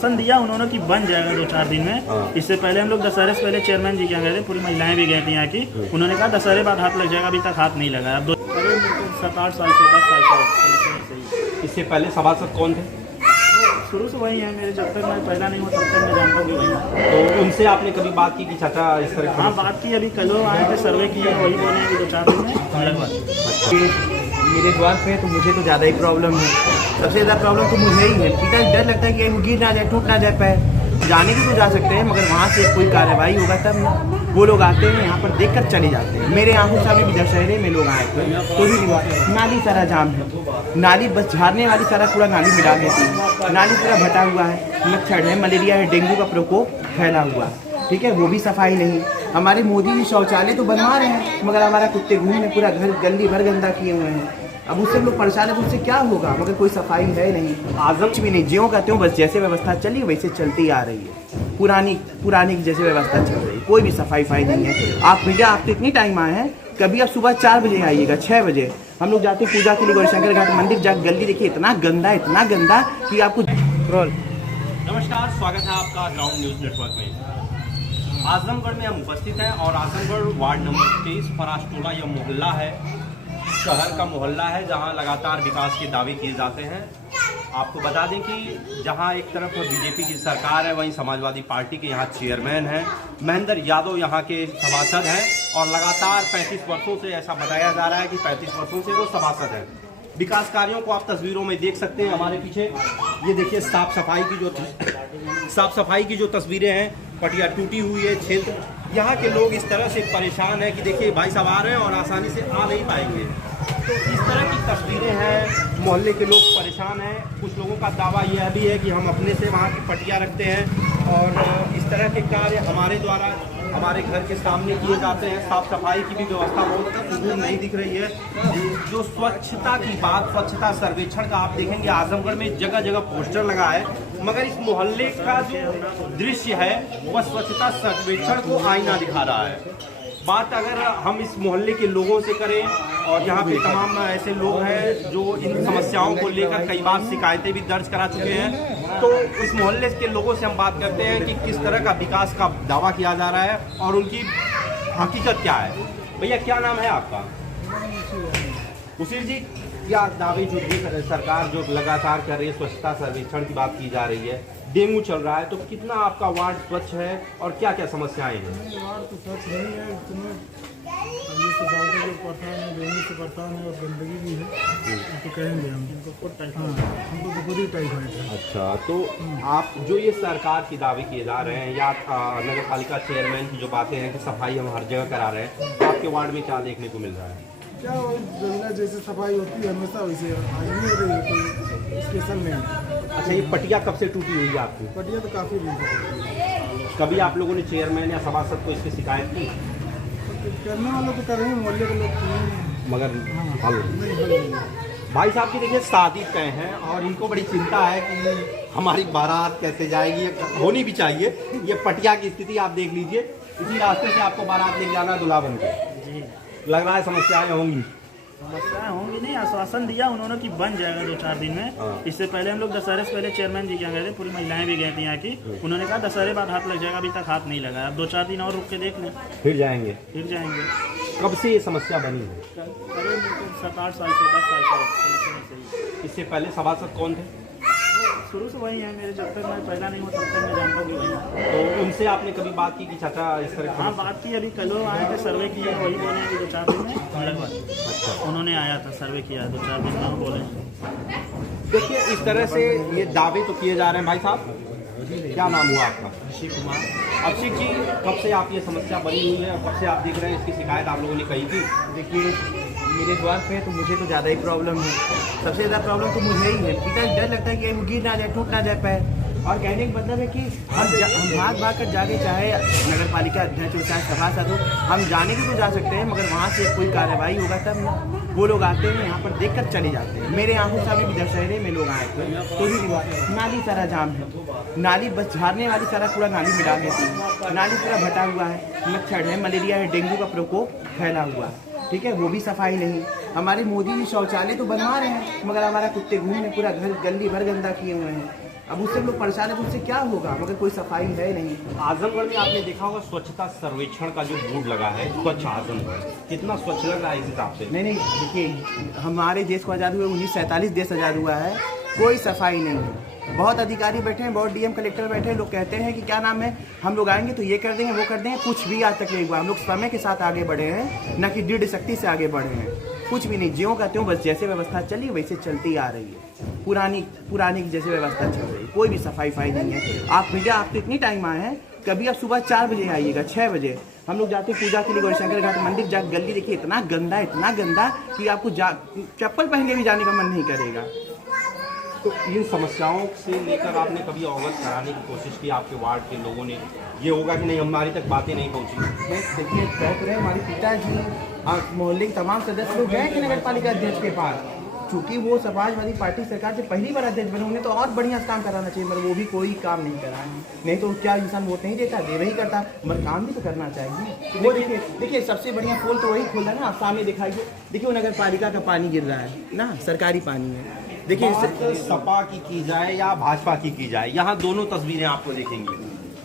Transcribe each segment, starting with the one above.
आश्वासन दिया उन्होंने कि बन जाएगा 2-4 दिन में। इससे पहले हम लोग दशहरे से पहले चेयरमैन जी क्या गए थे, पूरी महिलाएं भी गई थी यहाँ की। उन्होंने कहा दशहरे बाद हाथ लग जाएगा, अभी तक हाथ नहीं लगा। अब 7-8 साल से 10 साल से। इससे पहले सभासद कौन थे? शुरू से वही है मेरे, जब तक मैं पहला नहीं हुआ तब तक मैं जानता हूँ वही। तो उनसे आपने कभी बात की कि चाचा इस तरह? हाँ बात की, अभी कल आए थे, सर्वे किया, वही बोले कि 2-4 दिन में लगभग। मेरे द्वार पे तो मुझे तो ज़्यादा ही प्रॉब्लम है। सबसे ज़्यादा प्रॉब्लम तो मुझे ही है। पिता डर लगता है कि वो गिर ना जाए, टूट ना जाए पैर। जाने की तो जा सकते हैं, मगर वहाँ से कोई कार्रवाई होगा तब ना। वो लोग आते हैं यहाँ पर देखकर चले जाते हैं। मेरे आंखों से अभी दशहरे में लोग आए थे तो भी नाली सारा जाम है। नाली बस झाड़ने वाली सारा कूड़ा नाली में डाल देती है। नाली पूरा भटा हुआ है, मच्छर है, मलेरिया है, डेंगू का प्रकोप फैला हुआ है। ठीक है, वो भी सफाई नहीं। हमारे मोदी जी शौचालय तो बनवा रहे हैं, मगर हमारा कुत्ते घूमने पूरा घर गली भर गंदा किए हुए हैं। अब उससे लोग परेशान है, उससे क्या होगा, मगर कोई सफाई है नहीं। आजम भी नहीं, ज्यों का त्यों बस जैसे व्यवस्था चली वैसे चलती आ रही है। पुरानी की जैसे व्यवस्था चल रही है, कोई भी सफाई नहीं है। आप भैया आप तो इतनी टाइम आए हैं, कभी आप सुबह 4 बजे आइएगा, 6 बजे हम लोग जाते पूजा के लिए गौरीशंकर घाट मंदिर जा, गली देखिए इतना गंदा कि आपको रोल। नमस्कार, स्वागत है आपका ग्राउंड न्यूज नेटवर्क में। आजमगढ़ में हम उपस्थित हैं और आजमगढ़ वार्ड नंबर 23 फराज टोला यह मोहल्ला है, शहर का मोहल्ला है जहां लगातार विकास के दावे किए जाते हैं। आपको बता दें कि जहां एक तरफ बीजेपी की सरकार है, वहीं समाजवादी पार्टी के यहां चेयरमैन हैं महेंद्र यादव, यहां के सभासद हैं और लगातार 35 वर्षों से ऐसा बताया जा रहा है कि 35 वर्षों से वो सभासद हैं। विकास कार्यों को आप तस्वीरों में देख सकते हैं। हमारे पीछे ये देखिए साफ सफाई की जो तस्वीरें हैं, पटिया टूटी हुई है, क्षेत्र यहाँ के लोग इस तरह से परेशान हैं कि देखिए भाई साहब आ रहे हैं और आसानी से आ नहीं पाएंगे। तो इस तरह की तस्वीरें हैं, मोहल्ले के लोग परेशान हैं। कुछ लोगों का दावा यह भी है कि हम अपने से वहाँ की पटिया रखते हैं और इस तरह के कार्य हमारे द्वारा हमारे घर के सामने किए जाते हैं। साफ सफाई की भी व्यवस्था बहुत नहीं दिख रही है। जो स्वच्छता की बात, स्वच्छता सर्वेक्षण का आप देखेंगे आजमगढ़ में जगह जगह पोस्टर लगा है, मगर इस मोहल्ले का जो दृश्य है वह स्वच्छता सर्वेक्षण को आईना दिखा रहा है। बात अगर हम इस मोहल्ले के लोगों से करें, और यहाँ पे तमाम ऐसे लोग हैं जो इन समस्याओं को लेकर कई बार शिकायतें भी दर्ज करा चुके हैं, तो इस मोहल्ले के लोगों से हम बात करते हैं कि किस तरह का विकास का दावा किया जा रहा है और उनकी हकीकत क्या है। भैया क्या नाम है आपका? उसीर जी, क्या दावे जो भी सरकार जो लगातार कर रही है, स्वच्छता सर्वेक्षण की बात की जा रही है, डेंगू चल रहा है, तो कितना आपका वार्ड स्वच्छ है और क्या क्या समस्याएं हैं? वार्ड तो स्वच्छ नहीं है, ये तो परेशान है, डेंगू से परेशान है और गंदगी भी है। तो कहेंगे हमको तो खुद ही टाइफाइड है। अच्छा, तो आप जो ये सरकार की दावे किए जा रहे हैं या नगर पालिका चेयरमैन की जो बातें हैं कि सफाई हम हर जगह करा रहे हैं, तो आपके वार्ड में क्या देखने को मिल रहा है? क्या जंगल जैसे सफाई होती है हमेशा वैसे आज नहीं हो रही है, कोई स्पेशल नहीं। अच्छा, ये पटिया कब से टूटी हुई है आपकी? पटिया तो काफ़ी दिन से। कभी आप लोगों ने चेयरमैन या सभासद को इसकी शिकायत की? करने वाले तो कर रहे हैं, मोहल्ले के लोग मगर हल भाई साहब की देखिए शादी तय है और इनको बड़ी चिंता है कि हमारी बारात कैसे जाएगी, होनी भी चाहिए। ये पटिया की स्थिति आप देख लीजिए, इसी रास्ते से आपको बारात ले जाना दुल्हा बन के। जी लग रहा है समस्याएं होंगी। समस्याएं होंगी नहीं, आश्वासन दिया उन्होंने कि बन जाएगा 2-4 दिन में। इससे पहले हम लोग दशहरे से पहले चेयरमैन जी क्या गए थे, पूरी महिलाएं भी गई थी यहाँ की। उन्होंने कहा दशहरे बाद हाथ लग जाएगा, अभी तक हाथ नहीं लगा। अब 2-4 दिन और रुक के देख लें, फिर जाएंगे। कब से ये समस्या बनी है? करीब 7-8 साल से 10 साल से। इससे पहले सभासद कौन थे? शुरू से वही है मेरे, जब तक मैं पहला नहीं हुआ तब तक मैं जानता हूँ वही। तो उनसे आपने कभी बात की कि चाचा इस तरह? हाँ बात की, अभी कल आए थे, सर्वे किया, वही बोले कि 2-4 दिन में लगभग। अच्छा, उन्होंने आया था, सर्वे किया 2-4 दिन में, बोले। देखिए इस तरह से ये दावे तो किए जा रहे हैं। भाई साहब क्या नाम हुआ आपका? अभिषेक कुमार। अभिषेक जी, कब से आप ये समस्या बनी हुई है और कब से आप देख रहे हैं इसकी शिकायत आप लोगों ने कही थी? देखिए मेरे द्वार पे तो मुझे तो ज़्यादा ही प्रॉब्लम है। सबसे ज़्यादा प्रॉब्लम तो मुझे ही है। पिता डर लगता है कि वो गिर ना जाए, टूट ना जाए पैर। और कहने का मतलब है कि हम भाग कर जाके, चाहे नगर पालिका अध्यक्ष हो चाहे सभासद हो, हम जाने की तो जा सकते हैं, मगर वहाँ से कोई कार्रवाई होगा तब ना। वो लोग आते हैं यहाँ पर देखकर चले जाते हैं। मेरे आंखों से अभी दशहरे में लोग आए थे तो भी नाली सारा जाम है। नाली बस झाड़ने वाली सारा कूड़ा नाली में डाल देती है। नाली पूरा भटा हुआ है, मच्छर है, मलेरिया है, डेंगू का प्रकोप फैला हुआ है। ठीक है, वो भी सफाई नहीं। हमारे मोदी जी शौचालय तो बनवा रहे हैं, मगर हमारा कुत्ते घूमने पूरा घर गली भर गंदा किए हुए हैं। अब उससे लोग परेशान है तो उससे क्या होगा, मगर कोई सफाई है नहीं। आजमगढ़ में आपने देखा होगा स्वच्छता सर्वेक्षण का जो बोर्ड लगा है, स्वच्छ आजमगढ़, कितना स्वच्छ लग रहा है इस हिसाब से। नहीं देखिए, हमारे देश को आज़ाद हुए 1947 देश आज़ाद हुआ है, कोई सफाई नहीं है। बहुत अधिकारी बैठे हैं, बहुत डीएम कलेक्टर बैठे हैं, लोग कहते हैं कि क्या नाम है, हम लोग आएंगे तो ये कर देंगे वो कर देंगे, कुछ भी आज तक नहीं हुआ। हम लोग समय के साथ आगे बढ़े हैं, न कि दृढ़ शक्ति से आगे बढ़े हैं, कुछ भी नहीं। ज्यों का त्यों बस जैसे व्यवस्था चली वैसे चलती आ रही है, पुरानी की जैसे व्यवस्था चल रही है, कोई भी सफाई नहीं है। आप भैया आप तो इतनी टाइम आए हैं, कभी आप सुबह 4 बजे आइएगा, 6 बजे हम लोग जाते पूजा के लिए गौरीशंकर घाट मंदिर जा, गली देखिए इतना गंदा कि आपको चप्पल पहन के भी जाने का मन नहीं करेगा। तो इन समस्याओं से लेकर आपने कभी अवगत कराने की कोशिश की आपके वार्ड के लोगों ने? ये होगा कि नहीं हमारी तक बातें नहीं पहुंची। देखिए कह रहे हमारे पिताजी और मोहल्ले के तमाम सदस्य लोग गए कि नगर पालिका अध्यक्ष के पास, चूँकि वो समाजवादी पार्टी सरकार से पहली बार अध्यक्ष बने, उन्हें तो और बढ़िया काम कराना चाहिए, मगर वो भी कोई काम नहीं करा है। नहीं तो क्या इंसान वोट नहीं देता, दे ही करता, मगर काम भी तो करना चाहिए। वो देखिए सबसे बढ़िया पोल तो वही खोल है ना, आप सामने दिखाइए, देखिए वो नगर पालिका का पानी गिर रहा है ना, सरकारी पानी है। देखिए सपा की जाए या भाजपा की जाए, यहाँ दोनों तस्वीरें आपको दिखेंगी,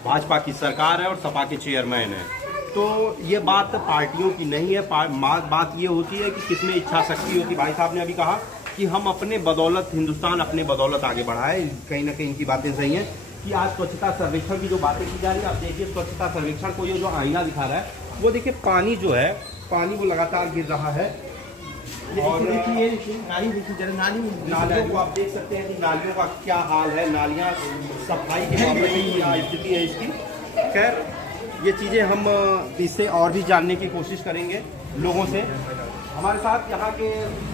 भाजपा की सरकार है और सपा के चेयरमैन है। तो ये बात पार्टियों की नहीं है, बात ये होती है कि किसमें इच्छा शक्ति होती। भाई साहब ने अभी कहा कि हम अपने बदौलत, हिंदुस्तान अपने बदौलत आगे बढ़ा है, कहीं ना कहीं इनकी बातें सही हैं। कि आज स्वच्छता सर्वेक्षण की जो बातें की जा रही है, आप देखिए स्वच्छता सर्वेक्षण को ये जो आईना दिखा रहा है, वो देखिए पानी जो है, पानी वो लगातार गिर रहा है। और देखिए नाली देखिए जरा, नालियों को आप देख सकते हैं कि नालियों का क्या हाल है, नालियाँ सफाई के मामले में क्या स्थिति है इसकी। खैर ये चीज़ें हम इससे और भी जानने की कोशिश करेंगे लोगों से। हमारे साथ यहाँ के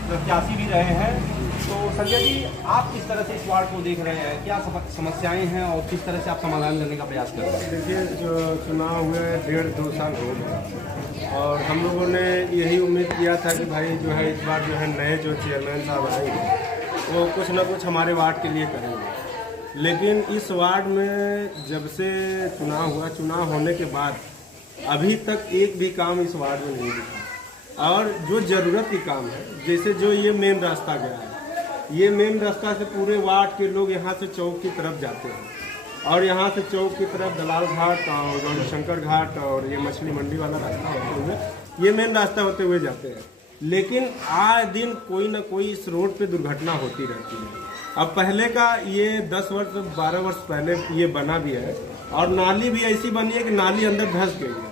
प्रत्याशी भी रहे हैं। तो संजय जी, आप किस तरह से इस वार्ड को देख रहे हैं, क्या समस्याएं हैं और किस तरह से आप समाधान करने का प्रयास कर रहे हैं? देखिए जो चुनाव हुए 1.5-2 साल हो गए और हम लोगों ने यही उम्मीद किया था कि भाई जो है इस बार जो है नए जो चेयरमैन साहब आएंगे वो कुछ ना कुछ हमारे वार्ड के लिए करेंगे। लेकिन इस वार्ड में जब से चुनाव हुआ, चुनाव होने के बाद अभी तक एक भी काम इस वार्ड में नहीं दिखा। और जो ज़रूरत की काम है, जैसे जो ये मेन रास्ता गया है, ये मेन रास्ता से पूरे वार्ड के लोग यहाँ से चौक की तरफ जाते हैं और यहाँ से चौक की तरफ दलाल घाट और गौरीशंकर घाट और ये मछली मंडी वाला रास्ता होते हुए ये मेन रास्ता होते हुए जाते हैं। लेकिन आए दिन कोई ना कोई इस रोड पे दुर्घटना होती रहती है। अब पहले का ये 10 वर्ष 12 वर्ष पहले ये बना भी है और नाली भी ऐसी बनी है कि नाली अंदर धंस गई है।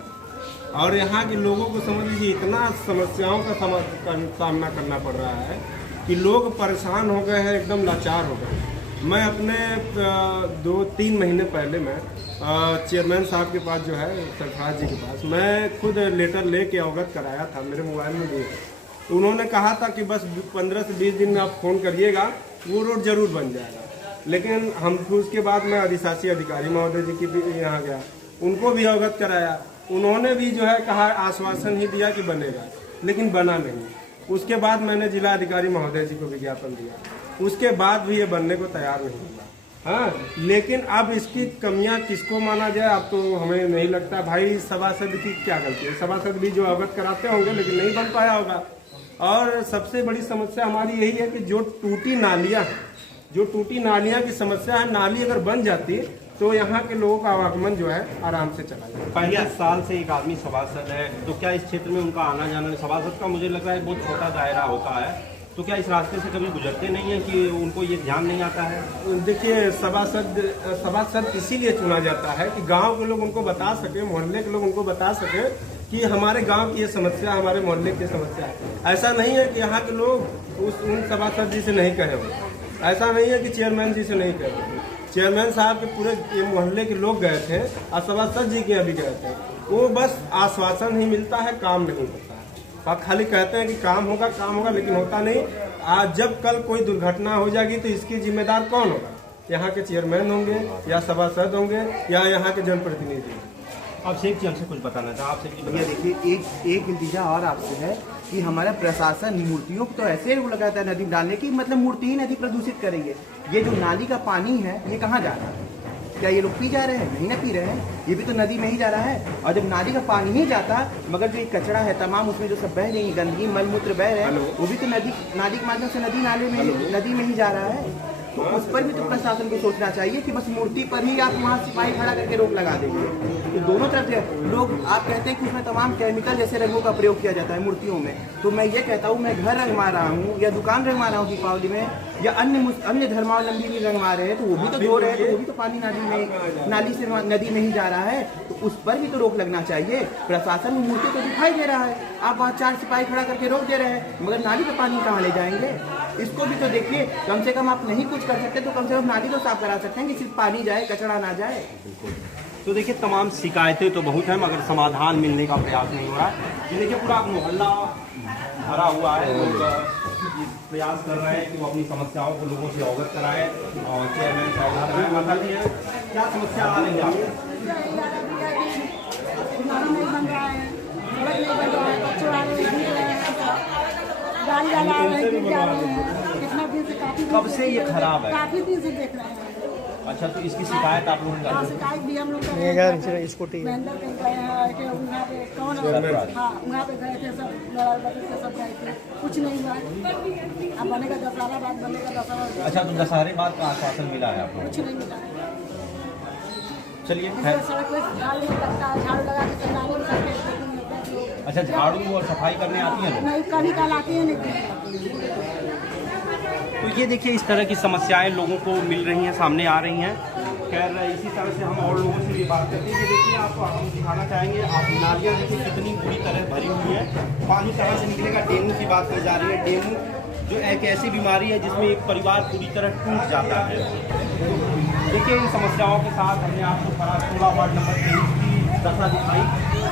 और यहाँ के लोगों को समझ लीजिए इतना समस्याओं का सामना करना पड़ रहा है कि लोग परेशान हो गए हैं, एकदम लाचार हो गए। मैं अपने 2-3 महीने पहले मैं चेयरमैन साहब के पास जो है सरफराज जी के पास मैं खुद लेटर लेके अवगत कराया था, मेरे मोबाइल में भी। उन्होंने कहा था कि बस 15 से 20 दिन में आप फ़ोन करिएगा, वो रोड जरूर बन जाएगा। लेकिन हम उसके बाद मैं अधिशासी अधिकारी महोदय जी की भी यहाँ गया, उनको भी अवगत कराया। उन्होंने भी जो है कहा, आश्वासन ही दिया कि बनेगा, लेकिन बना नहीं। उसके बाद मैंने जिला अधिकारी महोदय जी को विज्ञापन दिया, उसके बाद भी ये बनने को तैयार नहीं हुआ। हाँ, लेकिन अब इसकी कमियां किसको माना जाए, अब तो हमें नहीं लगता। भाई सभासद की क्या गलती है, सभासद भी जो अवगत कराते होंगे लेकिन नहीं बन पाया होगा। और सबसे बड़ी समस्या हमारी यही है कि जो टूटी नालियाँ की समस्या है, नाली अगर बन जाती तो यहाँ के लोगों का आवागमन जो है आराम से चला जाए। 35 साल से एक आदमी सभासद है, तो क्या इस क्षेत्र में उनका आना जाना, सभासद का मुझे लग रहा है बहुत छोटा दायरा होता है, तो क्या इस रास्ते से कभी गुजरते नहीं है कि उनको ये ध्यान नहीं आता है? देखिए सभासद इसीलिए चुना जाता है कि गांव के लोग उनको बता सके, मोहल्ले के लोग उनको बता सके कि हमारे गांव की ये समस्या, हमारे मोहल्ले की समस्या है। ऐसा नहीं है कि यहाँ के लोग उन सभासद जी से नहीं कहे हो, ऐसा नहीं है कि चेयरमैन जी से नहीं कहे। चेयरमैन साहब के पूरे मोहल्ले के लोग गए थे और सभासद जी के अभी गए थे। वो बस आश्वासन ही मिलता है, काम नहीं होता है। आप खाली कहते हैं कि काम होगा, लेकिन होता नहीं। आज जब कल कोई दुर्घटना हो जाएगी तो इसकी जिम्मेदार कौन होगा? यहाँ के चेयरमैन होंगे या सभासद होंगे या यहाँ के जनप्रतिनिधि। अब शेख जी हमसे कुछ बताना था आपसे कि भैया देखिए, एक नतीजा और आपसे है कि हमारा प्रशासन मूर्तियों को तो ऐसे वो लगाता है नदी में डालने की, मतलब मूर्ति ही नदी प्रदूषित करेंगे। ये जो नाली का पानी है ये कहाँ जा रहा है? क्या ये लोग पी जा रहे हैं? नहीं ना पी रहे हैं, ये भी तो नदी में ही जा रहा है। और जब नाली का पानी ही जाता, मगर जो ये कचरा है तमाम उसमें जो सब बह रही है, गंदगी मल मूत्र बह रहे हैं, वो भी तो नाली के माध्यम से नदी में ही जा रहा है। तो उस पर भी तो प्रशासन को सोचना चाहिए कि बस मूर्ति पर ही आप वहाँ सिपाही खड़ा करके रोक लगा देंगे। तो दोनों तरफ से लोग, आप कहते हैं कि उसमें तमाम केमिकल जैसे रंगों का प्रयोग किया जाता है मूर्तियों में, तो मैं ये कहता हूँ, मैं घर रंगवा रहा हूँ या दुकान रंगवा रहा हूँ दीपावली में, या अन्य धर्मावलंबी भी रंगवा रहे हैं, तो वो भी तो धो रहे हैं, तो वो भी तो पानी नाली से नदी में ही जा रहा है, तो उस पर भी तो रोक लगना चाहिए। प्रशासन में मूर्ति तो दिखाई दे रहा है, आप वहाँ 4 सिपाही खड़ा करके रोक दे रहे हैं, मगर नाली का पानी कहाँ ले जाएंगे? इसको भी तो देखिए। कम से कम आप नहीं कुछ कर सकते तो कम से कम नाली तो साफ करा सकते हैं कि सिर्फ पानी जाए, कचरा ना जाए। तो देखिए तमाम शिकायतें तो बहुत हैं, मगर समाधान मिलने का प्रयास नहीं हो रहा है। ये देखिए पूरा मोहल्ला भरा हुआ है, लोग प्रयास कर रहे हैं कि वो अपनी समस्याओं को लोगों से अवगत कराएं और चेयरमैन से अवगत कराएं। बताइए क्या समस्या आ रही है आपको? नहीं बन रहा है, सड़क नहीं बन रहा है, बच्चों आ रहे हैं, गाड़ी वाला आ रहे हैं, गिर जा रहे हैं। कितना दिन से, काफी कब से ये खराब है? काफी दिन से देख रहे हैं। अच्छा, तो इसकी शिकायत आप लोगों ने हाँ, शिकायत भी हम लोग कर रहे हैं। स्कूटी महेंद्र के गए हैं कि वहाँ पे कौन, हाँ वहाँ पे गए थे, सब लड़ाई बदल के सब गए थे, कुछ नहीं हुआ। अब बनेगा दशहरा बाद, बनेगा दशहरा। अच्छा, तो दशहरे बाद का आश्वासन मिला है आपको? कुछ नहीं मिला। चलिए सड़क पे झाड़ू नहीं लगता है, झाड़ू लगा के सरकारी में करके। अच्छा, झाड़ू और सफाई करने आती है लोग? नहीं, कभी कल आती है, नहीं। तो ये देखिए इस तरह की समस्याएं लोगों को मिल रही हैं, सामने आ रही हैं। खैर इसी तरह से हम और लोगों से भी बात करते हैं कि देखिए आपको हम दिखाना चाहेंगे, आप नालियाँ देखिए कितनी बुरी तरह भरी हुई है, पानी कहाँ से निकलेगा। डेंगू की बात की जा रही है। डेंगू जो एक ऐसी बीमारी है जिसमें एक परिवार पूरी तरह टूट जाता है। देखिए इन समस्याओं के साथ हमने आपको परासोला वार्ड नंबर 23 की दशा दिखाई।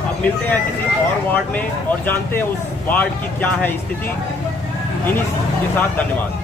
अब मिलते हैं किसी और वार्ड में और जानते हैं उस वार्ड की क्या है स्थिति। इन्हीं के साथ धन्यवाद।